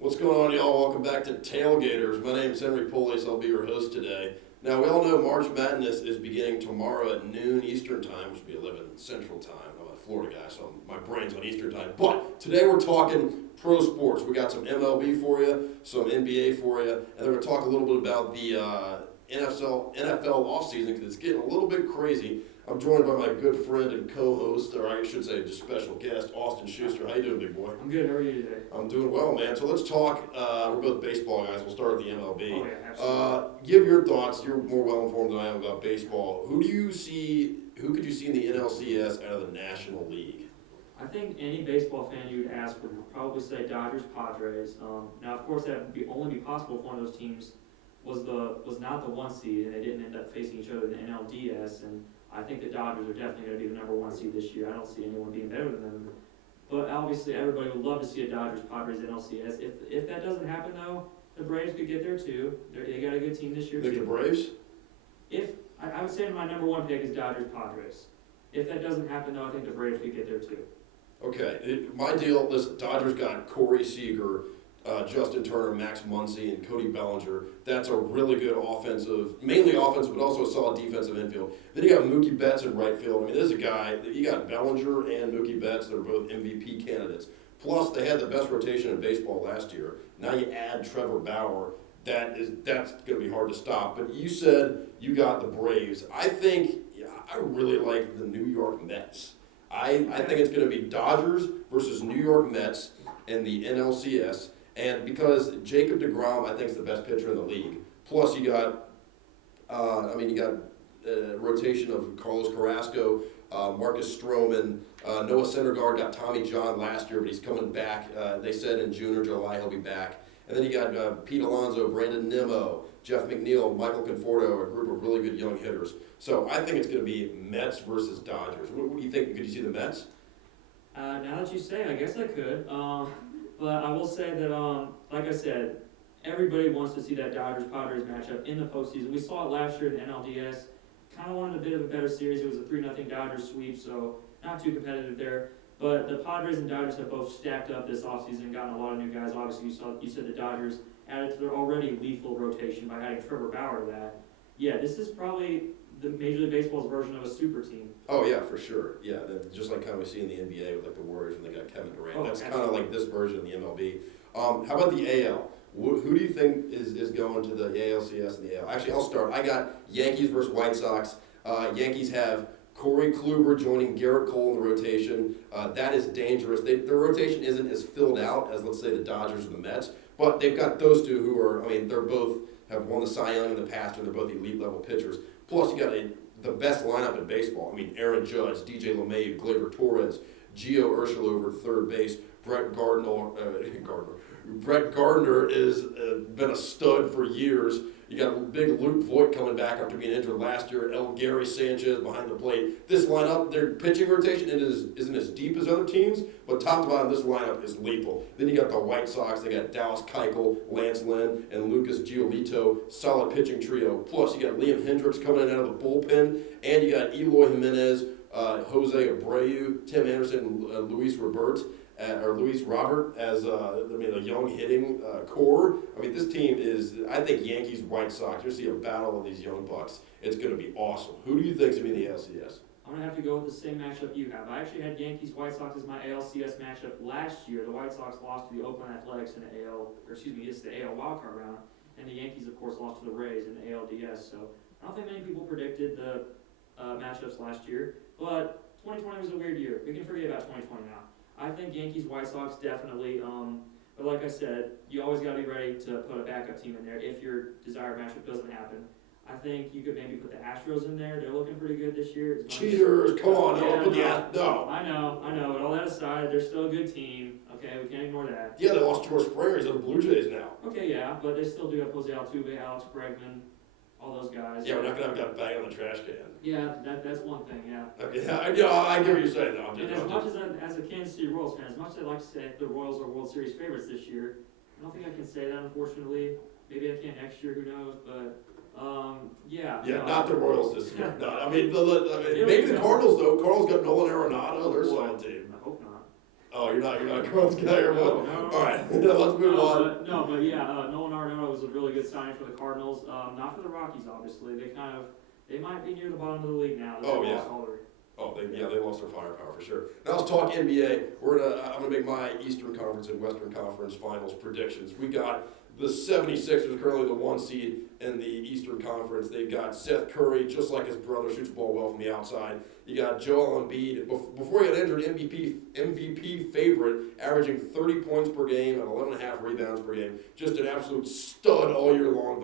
What's going on, y'all? Welcome back to Tailgaters. My name is Henry Politz. I'll be your host today. Now, we all know March Madness is beginning tomorrow at noon Eastern Time, which would be 11 Central Time. I'm a Florida guy, so my brain's on Eastern Time. But today we're talking pro sports. We got some MLB for you, some NBA for you, and then we're going to talk a little bit about the NFL offseason because it's getting a little bit crazy. I'm joined by my good friend and co-host, or I should say just special guest, Austin Schuster. How you doing, big boy? I'm good. How are you today? I'm doing well, man. So let's talk. We're both baseball guys. We'll start with the MLB. Oh, yeah, absolutely. Give your thoughts. You're more well informed than I am about baseball. Who could you see in the NLCS out of the National League? I think any baseball fan you would ask would probably say Dodgers, Padres. Now, of course, that would only be possible if one of those teams was not the one seed and they didn't end up facing each other in the NLDS. And I think the Dodgers are definitely going to be the number one seed this year. I don't see anyone being better than them. But obviously, everybody would love to see a Dodgers Padres NLCS. If that doesn't happen, though, the Braves could get there too. They got a good team this year Think too. the Braves? If I would say my number one pick is Dodgers Padres. If that doesn't happen, though, I think the Braves could get there too. Okay. My deal. Listen, Dodgers got Corey Seager, Justin Turner, Max Muncy, and Cody Bellinger. That's a really good mainly offensive, but also a solid defensive infield. Then you got Mookie Betts in right field. I mean, there's a guy, you got Bellinger and Mookie Betts. They're both MVP candidates. Plus, they had the best rotation in baseball last year. Now you add Trevor Bauer. That's going to be hard to stop. But you said you got the Braves. I really like the New York Mets. I think it's going to be Dodgers versus New York Mets in the NLCS. And because Jacob deGrom, I think, is the best pitcher in the league. Plus, you got rotation of Carlos Carrasco, Marcus Stroman, Noah Syndergaard got Tommy John last year, but he's coming back. They said in June or July he'll be back. And then you got Pete Alonso, Brandon Nimmo, Jeff McNeil, Michael Conforto, a group of really good young hitters. So I think it's going to be Mets versus Dodgers. What do you think? Could you see the Mets? Now that you say, I guess I could. But I will say that, like I said, everybody wants to see that Dodgers-Padres matchup in the postseason. We saw it last year in the NLDS. Kind of wanted a bit of a better series. It was a 3-0 Dodgers sweep, so not too competitive there. But the Padres and Dodgers have both stacked up this offseason and gotten a lot of new guys. Obviously, you said the Dodgers added to their already lethal rotation by adding Trevor Bauer to that. Yeah, this is probably the Major League Baseball's version of a super team. Oh, yeah, for sure. Yeah, just like kind of we see in the NBA with like the Warriors when they got Kevin Durant. That's kind of like this version of the MLB. How about the AL? Who do you think is going to the ALCS and the AL? Actually, I'll start. I got Yankees versus White Sox. Yankees have Corey Kluber joining Garrett Cole in the rotation. That is dangerous. Their rotation isn't as filled out as, let's say, the Dodgers or the Mets, but they've got those two who are, they're both have won the Cy Young in the past, and they're both elite level pitchers. Plus, you got the best lineup in baseball. Aaron Judge, DJ LeMahieu, Gleyber Torres, Gio Urshela over third base, Brett Gardner has been a stud for years. You got big Luke Voigt coming back after being injured last year. Gary Sanchez behind the plate. This lineup, their pitching rotation isn't as deep as other teams, but top to bottom, this lineup is lethal. Then you got the White Sox. They got Dallas Keuchel, Lance Lynn, and Lucas Giolito. Solid pitching trio. Plus, you got Liam Hendricks coming in out of the bullpen, and you got Eloy Jimenez, Jose Abreu, Tim Anderson, Luis Robert as a young hitting core. This team is, I think, Yankees, White Sox. You'll see a battle of these young bucks. It's going to be awesome. Who do you think is going to be in the ALCS? I'm going to have to go with the same matchup you have. I actually had Yankees, White Sox as my ALCS matchup last year. The White Sox lost to the Oakland Athletics in the AL wildcard round, and the Yankees, of course, lost to the Rays in the ALDS. So I don't think many people predicted the matchups last year, but 2020 was a weird year. We can forget about 2020 now. I think Yankees, White Sox definitely, but like I said, you always got to be ready to put a backup team in there if your desired matchup doesn't happen. I think you could maybe put the Astros in there. They're looking pretty good this year. Cheaters, come on, yeah, put the Astros. No. I know, but all that aside, they're still a good team. Okay, we can't ignore that. Yeah, they lost George Springer. He's on the Blue Jays now. Okay, yeah, but they still do have Jose Altuve, Alex Bregman, all those guys. Yeah, we're not going to have a bang on the trash can. Yeah, that's one thing, yeah. Okay, I get what you're saying, though. And as much as a Kansas City Royals fan, as much as I'd like to say the Royals are World Series favorites this year, I don't think I can say that, unfortunately. Maybe I can next year, who knows, but yeah. Yeah, not the Royals this year. No, maybe the Cardinals, though. Cardinals got Nolan Arenado. They're a solid team. I hope not. Oh, you're not a Cardinals guy or what? No. All right, let's move on. But yeah, Nolan Arenado was a really good signing for the Cardinals. Not for the Rockies, obviously. They might be near the bottom of the league now. Oh, yeah. They lost their firepower for sure. Now let's talk NBA. I'm gonna make my Eastern Conference and Western Conference Finals predictions. We got the 76ers, currently the 1 seed in the Eastern Conference. They've got Seth Curry, just like his brother, shoots the ball well from the outside. You got Joel Embiid, before he got injured, MVP favorite, averaging 30 points per game and 11.5 rebounds per game. Just an absolute stud all year long.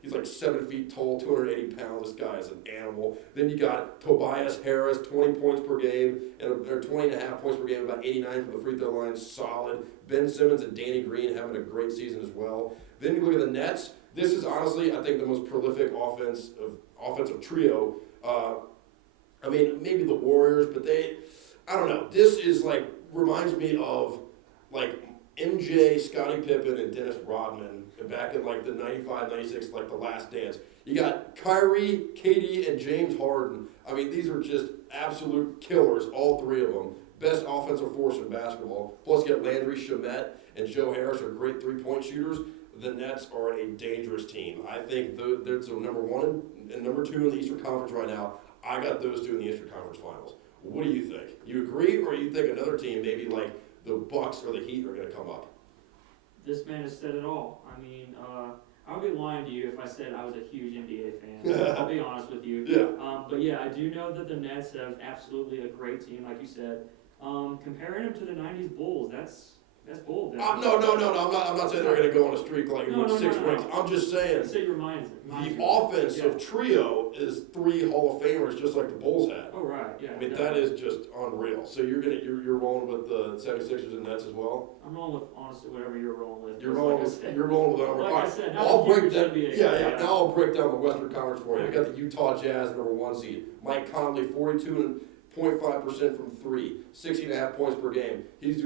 He's like 7 feet tall, 280 pounds. This guy is an animal. Then you got Tobias Harris, 20 points per game, or 20.5 points per game, about 89 from the free throw line, solid. Ben Simmons and Danny Green having a great season as well. Then you look at the Nets. This is honestly, I think, the most prolific offensive trio. Maybe the Warriors, but I don't know. This is reminds me of MJ, Scottie Pippen, and Dennis Rodman back in the 95, 96, the Last Dance. You got Kyrie, KD, and James Harden. These are just absolute killers, all three of them. Best offensive force in basketball. Plus, you got Landry Shamet and Joe Harris are great three-point shooters. The Nets are a dangerous team. I think they're number one and number two in the Eastern Conference right now. I got those two in the Eastern Conference Finals. What do you think? You agree, or you think another team, maybe the Bucks or the Heat, are going to come up? This man has said it all. I would be lying to you if I said I was a huge NBA fan. I'll be honest with you. Yeah. But yeah, I do know that the Nets have absolutely a great team, like you said. Comparing them to the '90s Bulls, that's bold. No. I'm not saying they're going to go on a streak with 6 rings. I'm just saying say your mind. The offensive trio is 3 Hall of Famers, just like the Bulls had. Oh right, yeah. That is just unreal. So you're rolling with the 76ers and Nets as well. I'm rolling with honestly whatever you're rolling with. You're rolling with them. Like I said, I'll break down. Yeah. Now I'll break down the Western Conference for you. I got the Utah Jazz, number 1 seed. Mike Conley, 42.5% from 3, 60.5 points per game. He's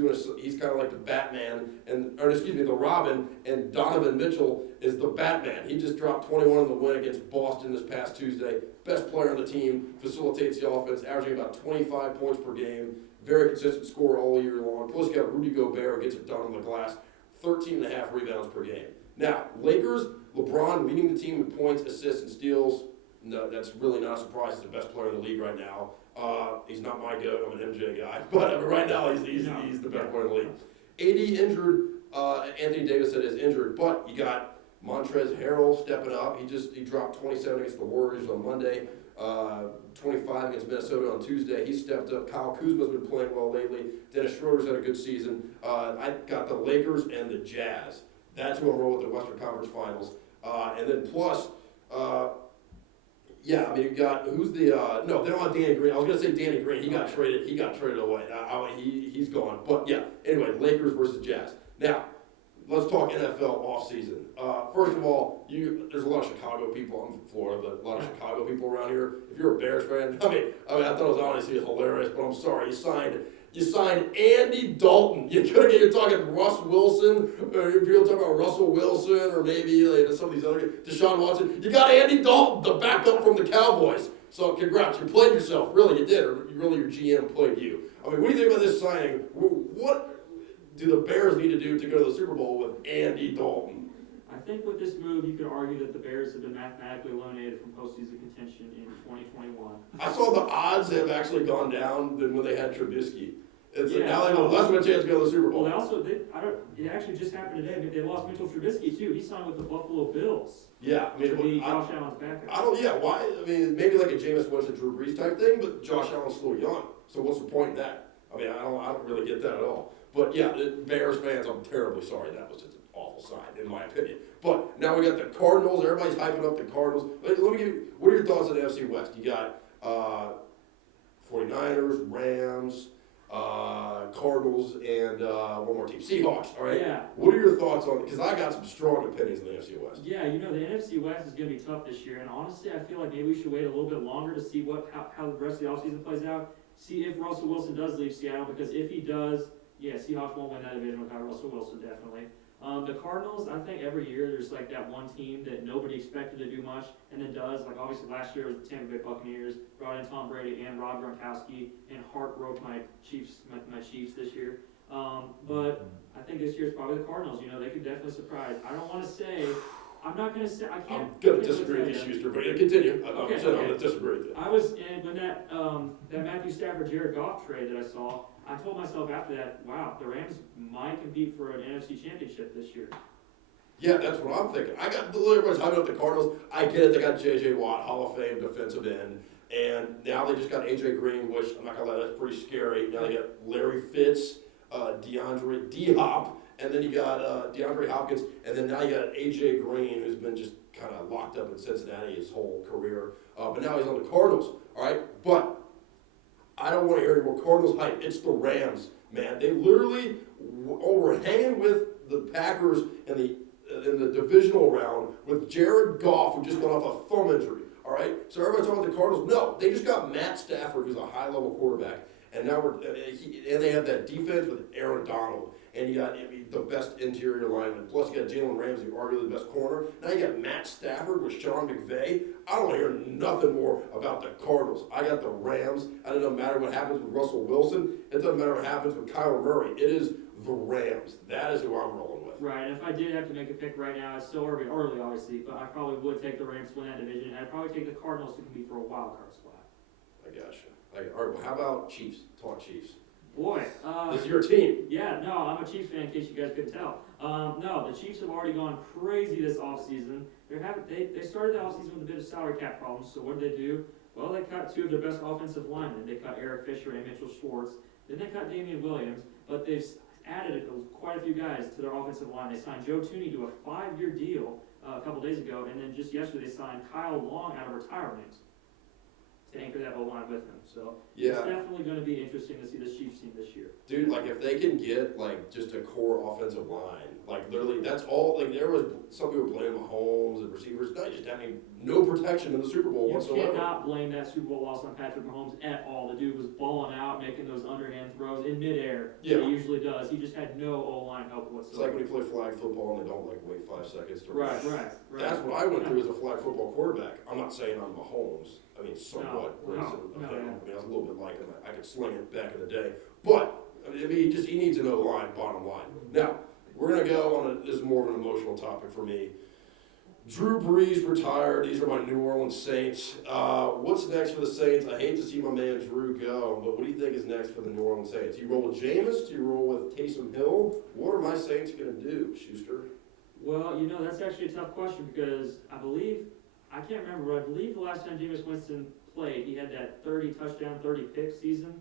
kind of like the Batman, the Robin, and Donovan Mitchell is the Batman. He just dropped 21 in the win against Boston this past Tuesday. Best player on the team, facilitates the offense, averaging about 25 points per game. Very consistent scorer all year long. Plus you got Rudy Gobert, who gets it done on the glass, 13.5 rebounds per game. Now, Lakers, LeBron leading the team in points, assists, and steals. No, that's really not a surprise. He's the best player in the league right now. He's not my goat. I'm an MJ guy, but right now he's the best player in the league. AD injured. Anthony Davis is injured, but you got Montrezl Harrell stepping up. He dropped 27 against the Warriors on Monday. 25 against Minnesota on Tuesday. He stepped up. Kyle Kuzma's been playing well lately. Dennis Schroeder's had a good season. I got the Lakers and the Jazz. That's who I'm rolling with the Western Conference Finals. And then plus. You got no, they don't have Danny Green. I was gonna say Danny Green. He got traded. He got traded away. He's gone. But yeah. Anyway, Lakers versus Jazz. Now, let's talk NFL offseason. First of all, there's a lot of Chicago people. I'm from Florida, but a lot of Chicago people around here. If you're a Bears fan, I thought it was honestly hilarious. But I'm sorry, you signed Andy Dalton. You're talking Russ Wilson, or if you're talking about Russell Wilson, or maybe some of these other guys, Deshaun Watson. You got Andy Dalton, the backup from the Cowboys. So congrats, you played yourself. Really, you did. Or really, your GM played you. What do you think about this signing? What do the Bears need to do to go to the Super Bowl with Andy Dalton? I think with this move, you could argue that the Bears have been mathematically eliminated from postseason contention in 2021. I saw the odds have actually gone down than when they had Trubisky. Now they have less of a chance to go to the Super Bowl. Well, it actually just happened today. They lost Mitchell Trubisky too. He signed with the Buffalo Bills. Yeah, to be Josh Allen's backup. Why? Maybe like a Jameis Winston, Drew Brees type thing, but Josh Allen's still young. So what's the point in that? I don't really get that at all. But yeah, Bears fans, I'm terribly sorry. That was just an awful sign, in my opinion. But now we got the Cardinals. Everybody's hyping up the Cardinals. Let me give you, what are your thoughts on the NFC West? You got 49ers, Rams, Cardinals, and one more team, Seahawks, all right? Yeah. What are your thoughts on it? Because I got some strong opinions on the NFC West. Yeah, the NFC West is going to be tough this year, and honestly, I feel like maybe we should wait a little bit longer to see how the rest of the offseason plays out, see if Russell Wilson does leave Seattle, because if he does, yeah, Seahawks won't win that division without Russell Wilson, definitely. The Cardinals, I think every year there's like that one team that nobody expected to do much and then does. Like obviously last year was the Tampa Bay Buccaneers, brought in Tom Brady and Rob Gronkowski, and heart broke my Chiefs this year. But I think this year's probably the Cardinals. You know, they could definitely surprise. I don't want to say. I'm not going to say. I can't. I'm going to disagree with you, Schuster, but continue. I'm Okay. going to disagree with you. I was in when that Matthew Stafford Jared Goff trade that I saw. I told myself after that, wow, the Rams might compete for an NFC Championship this year. Yeah, that's what I'm thinking. I got everybody's talking about the Cardinals. I get it. They got J.J. Watt, Hall of Fame defensive end, and now they just got A.J. Green, which I'm not gonna lie, that's pretty scary. Now they got Larry Fitz, DeAndre D-Hop, and then you got DeAndre Hopkins, and then now you got A.J. Green, who's been just kind of locked up in Cincinnati his whole career, but now he's on the Cardinals. All right, but I don't want to hear any more Cardinals hype. It's the Rams, man. They literally were hanging with the Packers in the divisional round with Jared Goff, who just got off a thumb injury. All right, so everybody's talking about the Cardinals. No, they just got Matt Stafford, who's a high-level quarterback, and now and they have that defense with Aaron Donald, and you got the best interior lineman. Plus, you got Jalen Ramsey, arguably the best corner. Now you got Matt Stafford with Sean McVay. I don't want to hear nothing more about the Cardinals. I got the Rams. It doesn't matter what happens with Russell Wilson. It doesn't matter what happens with Kyler Murray. It is the Rams. That is who I'm rolling with. Right, and if I did have to make a pick right now, it's still early obviously, but I probably would take the Rams to win that division, and I'd probably take the Cardinals to compete for a wild card spot. I gotcha. All right, well, how about Chiefs? Talk Chiefs. Boy, this is your team. Yeah, no, I'm a Chiefs fan in case you guys couldn't tell. No, the Chiefs have already gone crazy this offseason. They started the offseason with a bit of salary cap problems, so what did they do? Well, they cut two of their best offensive linemen. They cut Eric Fisher and Mitchell Schwartz. Then they cut Damian Williams, but they've added quite a few guys to their offensive line. They signed Joe Tooney to a 5-year deal a couple days ago, and then just yesterday they signed Kyle Long out of retirement to anchor that O-line with him. So yeah, it's definitely going to be interesting to see the Chiefs team this year. Dude, like if they can get like just a core offensive line, like literally that's all. Like there was some people blaming Mahomes and receivers. No, just having no protection in the Super Bowl whatsoever. You cannot blame that Super Bowl loss on Patrick Mahomes at all. The dude was balling out, making those underhand throws in midair. Yeah, he usually does. He just had no O-line help whatsoever. It's like when you play flag football and they don't like wait 5 seconds to right. That's what I went through as a flag football quarterback. I'm not saying I'm Mahomes. I mean, somewhat. No. I mean, I was a little bit like him. I could sling it back in the day. But, I mean, he needs to know the line, bottom line. Now, we're going to go on this is more of an emotional topic for me. Drew Brees retired. These are my New Orleans Saints. What's next for the Saints? I hate to see my man Drew go, but what do you think is next for the New Orleans Saints? Do you roll with Jameis? Do you roll with Taysom Hill? What are my Saints going to do, Schuster? Well, that's actually a tough question because I can't remember, but I believe the last time Jameis Winston played, he had that 30-touchdown, 30-pick season.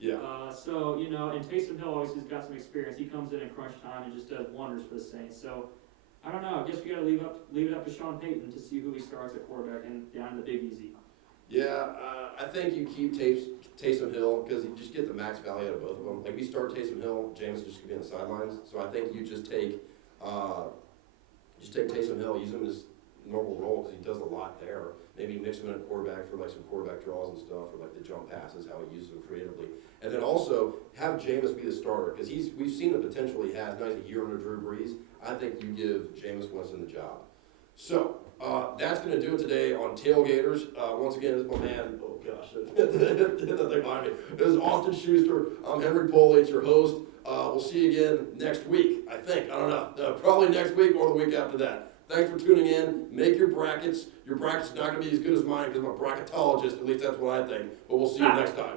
Yeah. So, and Taysom Hill obviously has got some experience. He comes in crunch time and just does wonders for the Saints. So, I don't know. I guess we got to leave it up to Sean Payton to see who he starts at quarterback and down in the Big Easy. Yeah, I think you keep Taysom Hill because you just get the max value out of both of them. Like, we start Taysom Hill, Jameis just could be on the sidelines. So I think you just take Taysom Hill, use him in his normal role because he does a lot there. Maybe mix him in a quarterback for like some quarterback draws and stuff, or like the jump passes, how he uses them creatively. And then also have Jameis be the starter because we've seen the potential he has. Now he's a year under Drew Brees. I think you give Jameis Winston the job. So that's going to do it today on Tailgaters. Once again, this is my man. Oh gosh, hit that thing behind me. This is Austin Schuster. I'm Henry Politz, your host. We'll see you again next week. I think. I don't know. Probably next week or the week after that. Thanks for tuning in. Make your brackets. Your bracket's not going to be as good as mine because I'm a bracketologist. At least that's what I think. But we'll see you next time.